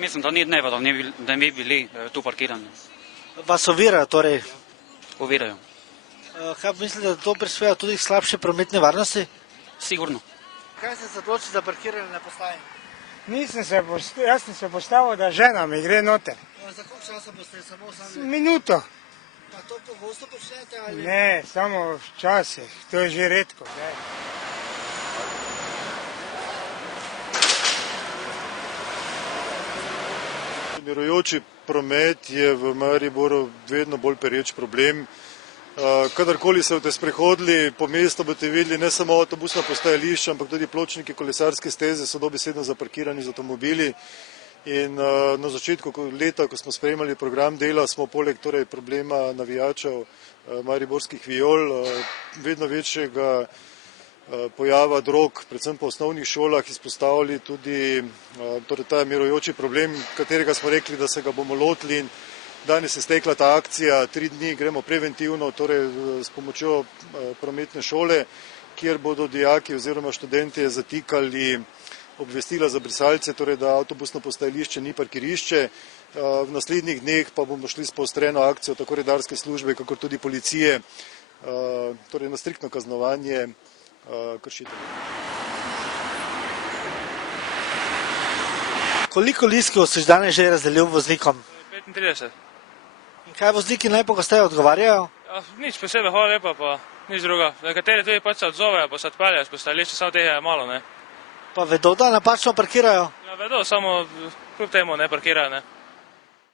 Mislim, da ni dneva, da ne bi bili tu parkirani. Vas ovirajo torej? Ovirajo. Kaj mislite, da to prispeva tudi k slabši prometni varnosti? Sigurno. Kaj ste se odločili za parkiranje na postaji? Jaz sem se postavil, da žena mi gre noter. Za koliko časa boste samo sami? Minuto. Pa to pogosto počnete ali? Ne, samo včasih, to je že redko. Mirujoči promet je v Mariboru vedno bolj pereč problem. Kadarkoli se boste sprehodili po mestu, boste videli ne samo avtobusna postajališča, ampak tudi pločniki, kolesarske steze so dobesedno zaparkirani z avtomobili. In na začetku leta, ko smo sprejemali program dela, smo poleg problema navijačev mariborskih Viol, vedno večjega pojava drog, predvsem po osnovnih šolah, izpostavili tudi ta mirujoči problem, katerega smo rekli, da se ga bomo lotili. In danes je stekla ta akcija, 3 dni gremo preventivno, s pomočjo prometne šole, kjer bodo dijaki oziroma študentje zatikali obvestila za brisalce, da avtobusno postajališče ni parkirišče. V naslednjih dneh pa bomo šli s poostreno akcijo tako redarske službe, kakor tudi policije, na striktno kaznovanje kršiteljev. Koliko listkov ste danes že razdelil voznikom? 35. In kaj vozniki najpogosteje odgovarjajo? Nič posebej, hvala lepa, pa nič druga. Nekateri tudi se odzovejo, pa se odpeljajo s postajališča, samo teh je malo, ne. Pa vedo, da napačno parkirajo? Ja, vedo, samo kljub temu ne parkirajo, ne.